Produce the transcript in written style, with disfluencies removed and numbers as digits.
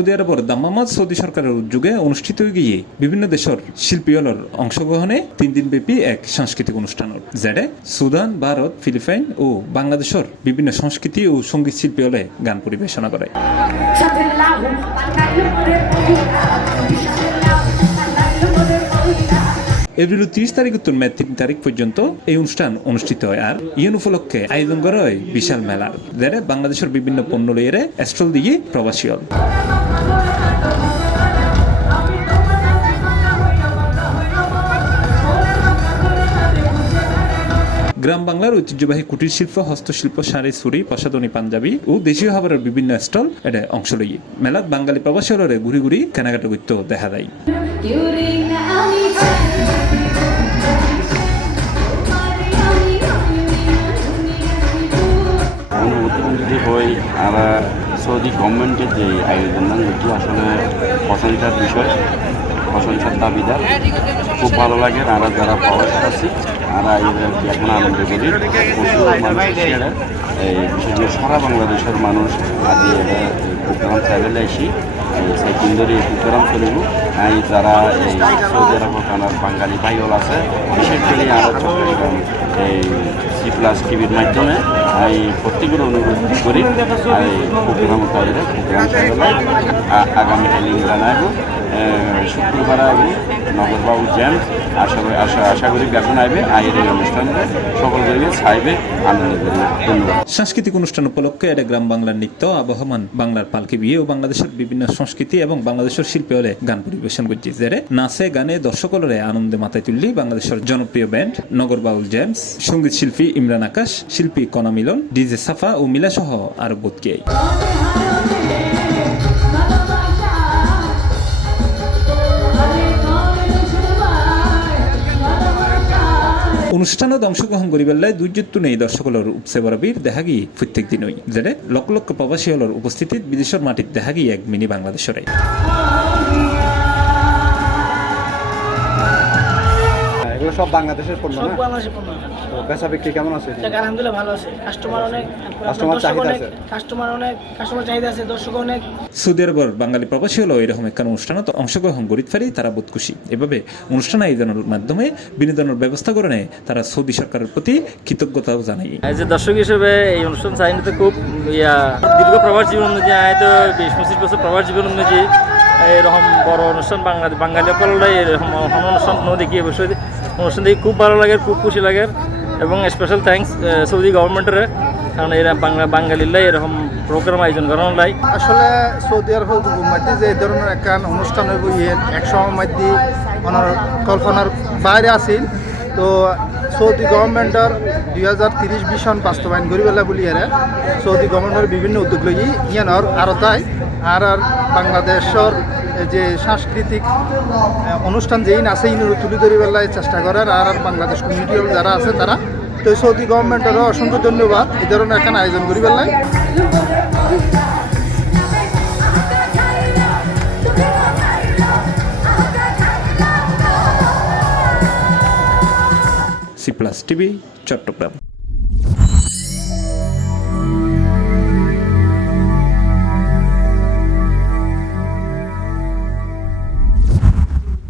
Saudi আরবের দাম্মামাত Saudi সরকারের উদ্যোগে অনুষ্ঠিত গিয়ে বিভিন্ন দেশের শিল্পীদের অংশগ্রহণে 3 দিনব্যাপী এক সাংস্কৃতিক অনুষ্ঠান যেটা সুদান, ভারত, ফিলিপাইন ও বাংলাদেশের বিভিন্ন সংস্কৃতি ও সঙ্গীত শিল্পীলে গান পরিবেশনা করে। এপ্রিল 30 তারিখ উত্তর মে 3 তারিখ পর্যন্ত এই অনুষ্ঠান অনুষ্ঠিত হয়। আর ইয়ন উপলক্ষে আয়োজন করা হয় বিশাল মেলা, যেটা বাংলাদেশের বিভিন্ন পণ্য লইয়ে স্টল দিয়ে প্রবাসী হল। গ্রাম বাংলার ঐতিহ্যবাহী কুটির শিল্প, হস্তশিল্প, শাড়ি, ছুরি, প্রসাধনী, পাঞ্জাবি ও দেশীয় খাবারের বিভিন্ন স্টল এটা অংশ লইয়ে মেলাত বাঙালি প্রবাসী হলরে ঘুরি ঘুরি কেনাকাটা করতে দেখা যায়। অনুভূতি হই আর সৌদি গভর্নমেন্টের যে আয়োজন এটি আসলে প্রশংসার বিষয়, প্রশংসার দাবিদার। খুব ভালো লাগে। আর যারা প্রবাস আছি আর এখন আনন্দ করি। প্রচুর মানুষ এই বিশেষ করে সারা বাংলাদেশের মানুষ আদি প্রোগ্রাম ট্রাভেলে আসি সেদিন ধরে এই প্রোগ্রাম চলিব। যারা এই সৌদি আরব কানার বাঙালি ভাইল আছে, বিশেষ করে আর এই C+ টিভির মাধ্যমে প্রত্যেকের অনুরোধ করি প্রোগ্রাম ট্রাভেলে আগামীকাল জানাবো শুক্রবার আগে নগরবাবু জেমস আশা করি বেতন আইবে আয়ের এই অনুষ্ঠানে সকল করিবে চাইবে আনন্দ করবে। ধন্যবাদ। সাংস্কৃতিক অনুষ্ঠান উপলক্ষে এটা গ্রাম বাংলার নৃত্য, আবহমান বাংলার পালকি বিয়ে ও বাংলাদেশের বিভিন্ন সংস্কৃতি এবং বাংলাদেশের শিল্পী হলে গান পরিবেশন করছে, যেটা নাচে গানে দর্শকরে আনন্দে মাথায় তুললি বাংলাদেশের জনপ্রিয় ব্যান্ড নগরবাউল জেমস, সঙ্গীত শিল্পী ইমরান আকাশ, শিল্পী কণা মিলন, ডিজে সাফা ও মিলা সহ আরো বোধকে। অনুষ্ঠানত অংশগ্রহণ করি বেলায় দুর্যুত্ব নেই দর্শকলর উপসে বরাবর দেখা গিয়ে প্রত্যেক দিনই, যেটা লক্ষ লক্ষ প্রবাসী হলর উপস্থিতিত বিদেশের মাটিত দেখা গিয়ে এক মিনি বাংলাদেশরে। এগুলো সব বাংলাদেশের পণ্য না? বাংলাদেশের পণ্য। তো বেচা বিক্রি কেমন আছে? আলহামদুলিল্লাহ ভালো আছে। কাস্টমার চাহিদা আছে, দর্শক অনেক। সৌদি আরবের বাঙালি প্রবাসী হলো এরকম একখান অনুষ্ঠানত অংশগ্রহণ করিতে পারি তারা বোধ খুশি। এভাবে অনুষ্ঠান আয়োজনের মাধ্যমে বিনোদনের ব্যবস্থা করে নেয় তারা সৌদি সরকারের প্রতি কৃতজ্ঞতাও জানায়। যে দর্শক হিসেবে এই অনুষ্ঠান চাইনিতে খুব দীর্ঘ প্রবাস জীবন অনুযায়ী তো 20-25 বছর প্রবাস জীবন অনুযায়ী এরকম বড় অনুষ্ঠান বাঙালি সকলরাই এরকম অনুষ্ঠান দেখি অবশ্যই অনুষ্ঠান দেখি খুব ভালো লাগে, খুব খুশি লাগে এবং স্পেশাল থ্যাঙ্কস সৌদি গভর্নমেন্টের, কারণ এরা বাঙালিরাই এরকম প্রোগ্রাম আয়োজন করানো লাই। আসলে সৌদি আরব মধ্যে যে ধরনের একখান অনুষ্ঠান হইব এক সময় মধ্যে ওনার কল্পনার বাইরে আসিল। তো সৌদি গভর্নমেন্টের 2030 ভিশন বাস্তবায়ন করি বেলা বলি এরা সৌদি গভর্নমেন্টের বিভিন্ন উদ্যোগ লই ইয়ানোর আরও তাই আর বাংলাদেশের যে সাংস্কৃতিক অনুষ্ঠান যেই আছে ইনুর তুলি ধরি বেলায় চেষ্টা করার আর বাংলাদেশ কমিউনিটি যারা আছে তারা। তো সৌদি গভর্নমেন্টেরও অসংখ্য ধন্যবাদ এই ধরনের এখন আয়োজন করি বেলায়। C+ TV, Chittagong.